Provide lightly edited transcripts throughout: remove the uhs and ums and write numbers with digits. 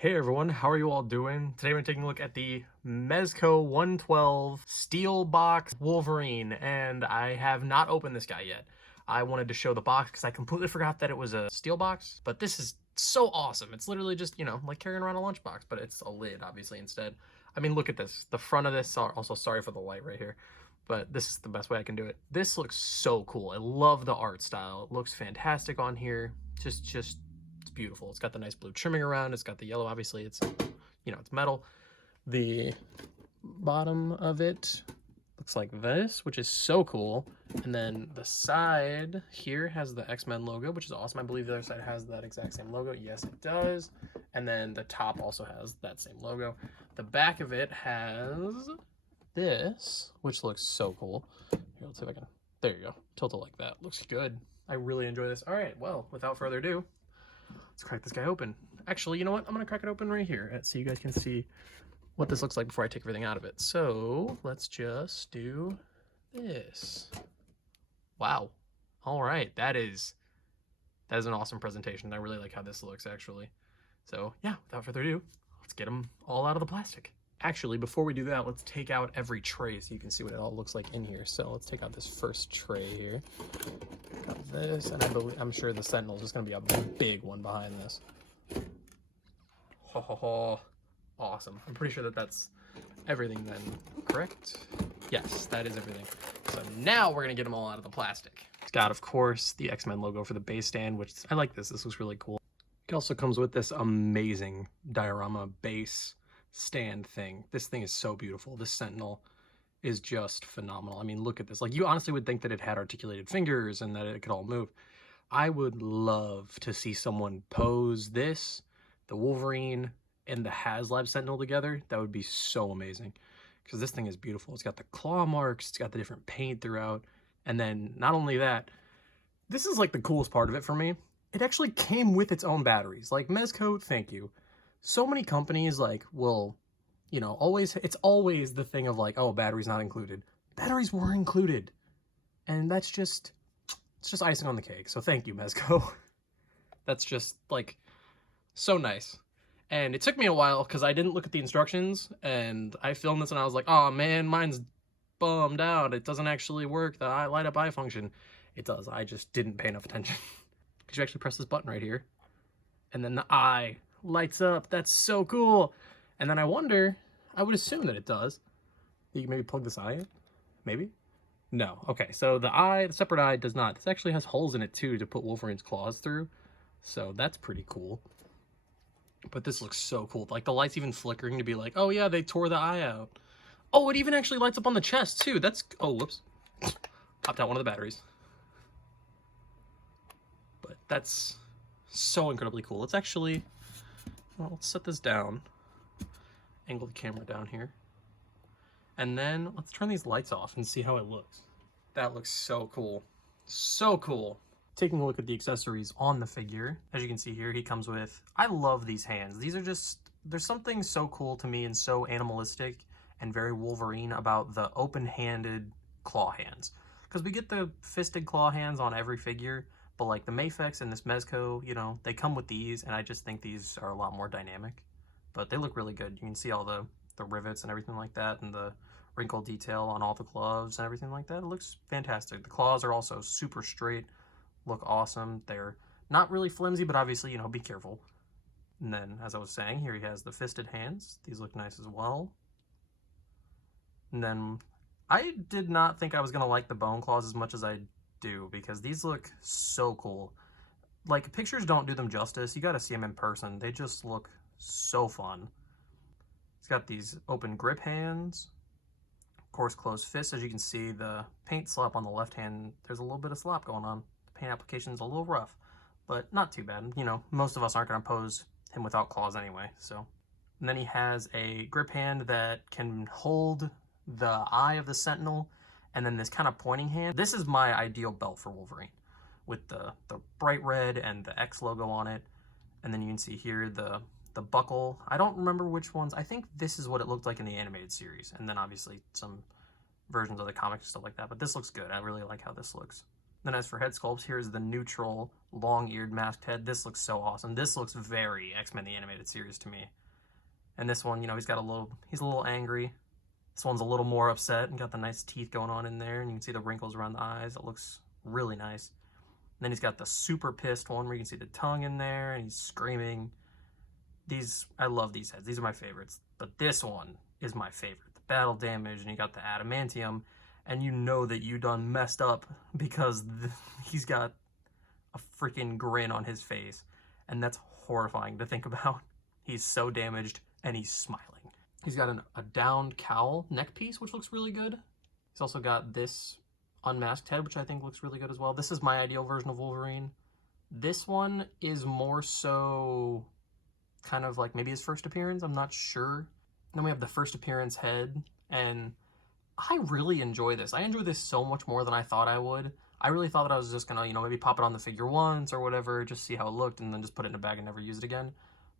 Hey everyone, how are you all doing? Today we're taking a look at the Mezco 112 Steel Box Wolverine, and I have not opened this guy yet. I wanted to show the box because I completely forgot that it was a steel box, but this is so awesome. It's literally just, like carrying around a lunchbox, but it's a lid, obviously, instead. I mean, look at this. The front of this, also sorry for the light right here, but this is the best way I can do it. This looks so cool. I love the art style. It looks fantastic on here. Just it's beautiful. It's got the nice blue trimming around. It's got the yellow, obviously. It's, it's metal. The bottom of it looks like this, which is so cool. And then the side here has the X-Men logo, which is awesome. I believe the other side has that exact same logo. Yes, it does. And then the top also has that same logo. The back of it has this, which looks so cool. Here, let's see if I can, there you go. Tilt it like that. Looks good. I really enjoy this. All right, well, without further ado, let's crack this guy open. Actually, you know what? I'm going to crack it open right here so you guys can see what this looks like before I take everything out of it. So let's just do this. Wow. All right. That is an awesome presentation. I really like how this looks, actually. So yeah, without further ado, let's get them all out of the plastic. Actually, before we do that, let's take out every tray so you can see what it all looks like in here. So let's take out this first tray here. Got this, and I'm sure the Sentinel is just going to be a big one behind this. Ho ho ho. Awesome. I'm pretty sure that that's everything then, correct? Yes, that is everything. So now we're going to get them all out of the plastic. It's got, of course, the X-Men logo for the base stand, which I like this. This looks really cool. It also comes with this amazing diorama base stand thing. This thing is so beautiful. This Sentinel is just phenomenal. I mean, look at this. Like, you honestly would think that it had articulated fingers and that it could all move. I would love to see someone pose this, the Wolverine, and the HasLab Sentinel together. That would be so amazing, because this thing is beautiful. It's got the claw marks, it's got the different paint throughout, and then not only that, this is like the coolest part of it for me. It actually came with its own batteries. Like, Mezco, thank you. So many companies will, it's always the thing of like, oh, batteries not included. Batteries were included, and it's just icing on the cake. So thank you, Mezco. That's just like so nice. And it took me a while because I didn't look at the instructions, and I filmed this and I was like, oh man, mine's bummed out. It doesn't actually work, the light up eye function. It does, I just didn't pay enough attention. Because you actually press this button right here, and then the eye lights up. That's so cool. And then I would assume that it does. You can maybe plug this eye in? Maybe? No. Okay, so the separate eye does not. This actually has holes in it too to put Wolverine's claws through. So that's pretty cool. But this looks so cool. Like, the light's even flickering to be like, oh yeah, they tore the eye out. Oh, it even actually lights up on the chest too. That's, oh, whoops. Popped out one of the batteries. But that's so incredibly cool. It's actually, well, let's set this down. Angle the camera down here. And then let's turn these lights off and see how it looks. That looks so cool. So cool. Taking a look at the accessories on the figure, as you can see here, he comes with, I love these hands. These are just, there's something so cool to me and so animalistic and very Wolverine about the open-handed claw hands. Because we get the fisted claw hands on every figure, but like the Mafex and this Mezco, they come with these, and I just think these are a lot more dynamic. But they look really good. You can see all the rivets and everything like that, and the wrinkle detail on all the gloves and everything like that. It looks fantastic. The claws are also super straight, look awesome. They're not really flimsy, but obviously, be careful. And then, as I was saying, here he has the fisted hands. These look nice as well. And then, I did not think I was going to like the bone claws as much as I do, because these look so cool. Like, pictures don't do them justice. You got to see them in person. They just look so fun. It's got these open grip hands, of course closed fists. As you can see, the paint slap on the left hand, there's a little bit of slap going on. The paint application is a little rough, but not too bad. Most of us aren't going to pose him without claws anyway. So, and then he has a grip hand that can hold the eye of the Sentinel, and then this kind of pointing hand. This is my ideal belt for Wolverine, with the bright red and the X logo on it. And then you can see here the buckle. I don't remember which ones. I think this is what it looked like in the animated series, and then obviously some versions of the comics and stuff like that. But this looks good. I really like how this looks. Then as for head sculpts, here's the neutral long-eared masked head. This looks so awesome. This looks very X-Men the Animated Series to me. And this one, you know, he's a little angry. This one's a little more upset and got the nice teeth going on in there, and you can see the wrinkles around the eyes. It looks really nice. And then he's got the super pissed one where you can see the tongue in there and he's screaming. I love these heads. These are my favorites. But this one is my favorite. The battle damage, and you got the adamantium, and you know that you done messed up because he's got a freaking grin on his face, and that's horrifying to think about. He's so damaged and he's smiling. He's got a downed cowl neck piece, which looks really good. He's also got this unmasked head, which I think looks really good as well. This is my ideal version of Wolverine. This one is more so kind of like maybe his first appearance, I'm not sure. Then we have the first appearance head, and I really enjoy this. I enjoy this so much more than I thought I would. I really thought that I was just gonna, you know, maybe pop it on the figure once or whatever, just see how it looked, and then just put it in a bag and never use it again.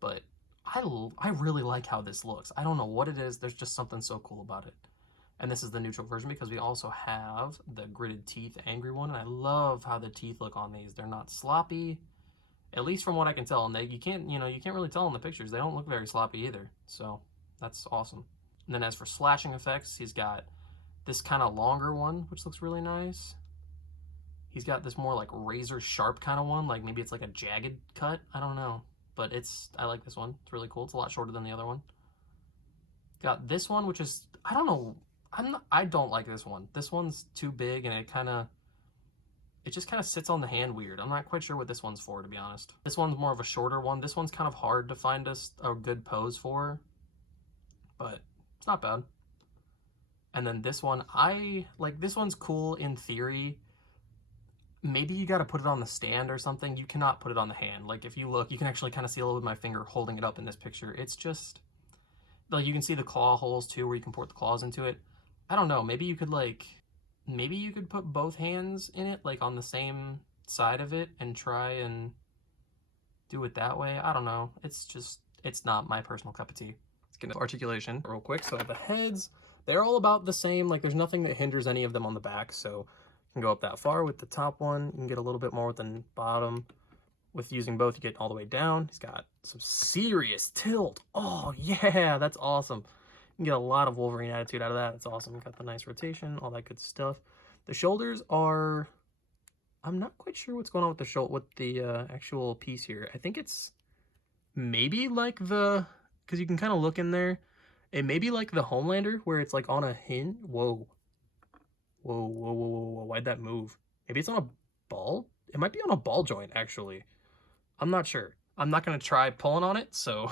But I really like how this looks. I don't know what it is, there's just something so cool about it. And this is the neutral version because we also have the gritted teeth angry one, and I love how the teeth look on these. They're not sloppy, at least from what I can tell, and you can't really tell in the pictures. They don't look very sloppy either, so that's awesome. And then as for slashing effects, he's got this kind of longer one, which looks really nice. He's got this more like razor sharp kind of one, like maybe it's like a jagged cut, I don't know. But I like this one, it's really cool. It's a lot shorter than the other one. Got this one, which is, I don't know, I don't like this one. This one's too big, and it just kind of sits on the hand weird. I'm not quite sure what this one's for, to be honest. This one's more of a shorter one. This one's kind of hard to find a good pose for, but it's not bad. And then this one, this one's cool in theory. Maybe you got to put it on the stand or something. You cannot put it on the hand. Like if you look, you can actually kind of see a little bit of my finger holding it up in this picture. It's just, like you can see the claw holes too, where you can port the claws into it. I don't know, maybe you could put both hands in it, like on the same side of it, and try and do it that way. I don't know. It's not my personal cup of tea. Let's get into articulation real quick. So the heads, they're all about the same. Like there's nothing that hinders any of them on the back. So you can go up that far with the top one. You can get a little bit more with the bottom. With using both, you get all the way down. He's got some serious tilt. Oh yeah, that's awesome. You can get a lot of Wolverine attitude out of that. It's awesome. Got the nice rotation, all that good stuff. The shoulders are, I'm not quite sure what's going on with the actual piece here. I think it's maybe like because you can kind of look in there. It may be like the Homelander where it's like on a hinge. Whoa. Whoa, whoa, whoa, whoa, whoa. Why'd that move? Maybe it's on a ball? It might be on a ball joint, actually. I'm not sure. I'm not going to try pulling on it, so...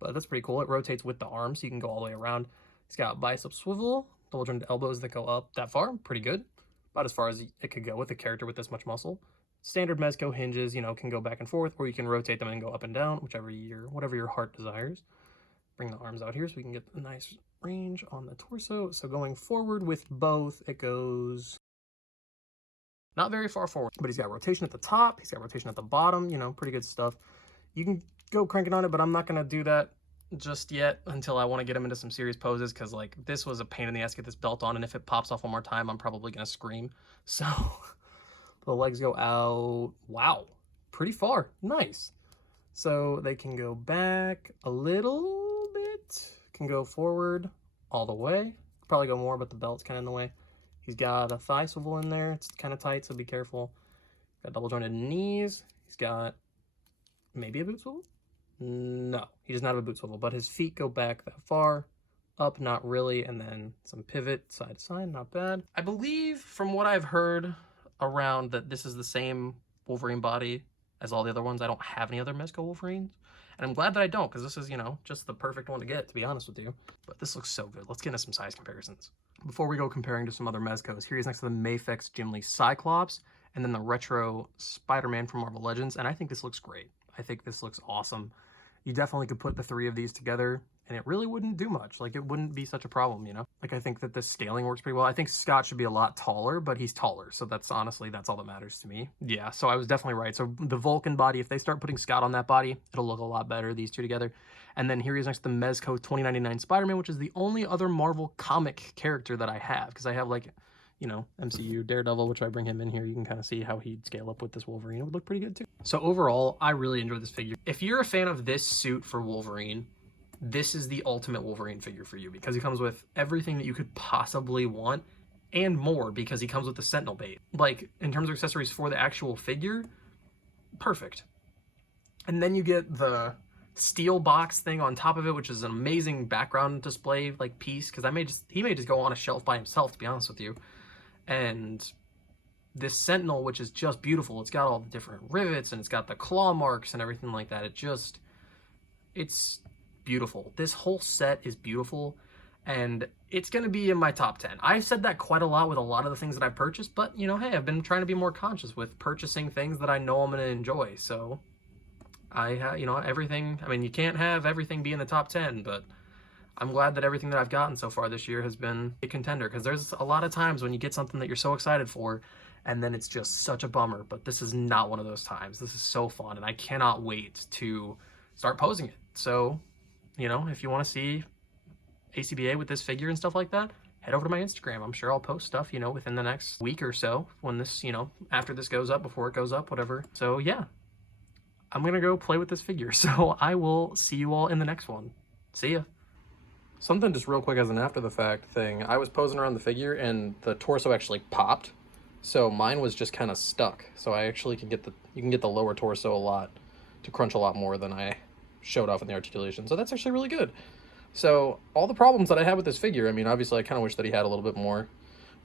But that's pretty cool. It rotates with the arm, so you can go all the way around. He's got bicep swivel, double jointed elbows that go up that far. Pretty good. About as far as it could go with a character with this much muscle. Standard Mezco hinges, you know, can go back and forth, or you can rotate them and go up and down, whatever your heart desires. Bring the arms out here so we can get a nice range on the torso. So going forward with both, it goes not very far forward, but he's got rotation at the top, he's got rotation at the bottom, you know, pretty good stuff. You can go cranking on it, but I'm not going to do that just yet until I want to get him into some serious poses, because like this was a pain in the ass to get this belt on, and if it pops off one more time, I'm probably going to scream. So the legs go out, wow, pretty far, nice. So they can go back a little bit, can go forward all the way, probably go more, but the belt's kind of in the way. He's got a thigh swivel in there, it's kind of tight, so be careful. Got double jointed knees, he's got maybe a boot swivel? No, he does not have a boot swivel, but his feet go back that far, up not really, and then some pivot side to side, not bad. I believe from what I've heard around that this is the same Wolverine body as all the other ones. I don't have any other Mezco Wolverines, and I'm glad that I don't, because this is, you know, just the perfect one to get, to be honest with you. But this looks so good. Let's get into some size comparisons. Before we go comparing to some other Mezcos, here he's next to the Mafex Jim Lee Cyclops, and then the retro Spider-Man from Marvel Legends, and I think this looks great. I think this looks awesome. You definitely could put the three of these together and it really wouldn't do much. Like, it wouldn't be such a problem, you know? Like, I think that this scaling works pretty well. I think Scott should be a lot taller, but he's taller, so that's honestly, that's all that matters to me. Yeah, so I was definitely right. So the Vulcan body, if they start putting Scott on that body, it'll look a lot better, these two together. And then here he is next to the Mezco 2099 Spider-Man, which is the only other Marvel comic character that I have, because I have, like, you know, MCU Daredevil, which I bring him in here. You can kind of see how he'd scale up with this Wolverine. It would look pretty good too. So overall, I really enjoyed this figure. If you're a fan of this suit for Wolverine, this is the ultimate Wolverine figure for you, because he comes with everything that you could possibly want and more, because he comes with the Sentinel bait. Like, in terms of accessories for the actual figure, perfect. And then you get the steel box thing on top of it, which is an amazing background display like piece, because he may just go on a shelf by himself, to be honest with you. And this Sentinel, which is just beautiful. It's got all the different rivets, and it's got the claw marks and everything like that. It's beautiful. This whole set is beautiful, and it's going to be in my top 10. I've said that quite a lot with a lot of the things that I've purchased, but, you know, hey, I've been trying to be more conscious with purchasing things that I know I'm going to enjoy. So you know, everything, I mean, you can't have everything be in the top 10, but I'm glad that everything that I've gotten so far this year has been a contender, because there's a lot of times when you get something that you're so excited for, and then it's just such a bummer. But this is not one of those times. This is so fun, and I cannot wait to start posing it. So, you know, if you want to see ACBA with this figure and stuff like that, head over to my Instagram. I'm sure I'll post stuff, you know, within the next week or so, when this, you know, after this goes up, before it goes up, whatever. So yeah, I'm gonna go play with this figure. So I will see you all in the next one. See ya. Something just real quick as an after the fact thing. I was posing around the figure and the torso actually popped. So mine was just kind of stuck. So I actually can get you can get the lower torso to crunch a lot more than I showed off in the articulation. So that's actually really good. So all the problems that I had with this figure, I mean, obviously I kind of wish that he had a little bit more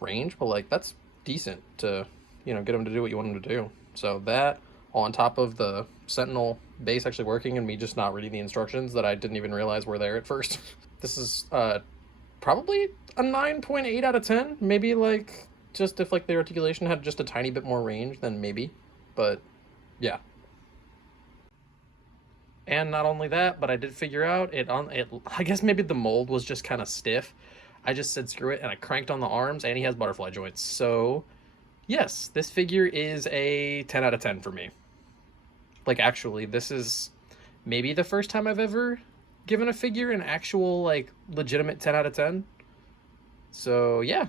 range, but like that's decent to, you know, get him to do what you want him to do. So that, on top of the Sentinel base actually working and me just not reading the instructions that I didn't even realize were there at first. This is probably a 9.8 out of 10. Maybe like, just if like the articulation had just a tiny bit more range, then maybe. But yeah. And not only that, but I did figure out I guess maybe the mold was just kind of stiff. I just said screw it, and I cranked on the arms, and he has butterfly joints. So yes, this figure is a 10 out of 10 for me. Like, actually, this is maybe the first time I've ever given a figure an actual, like, legitimate 10 out of 10. So, yeah.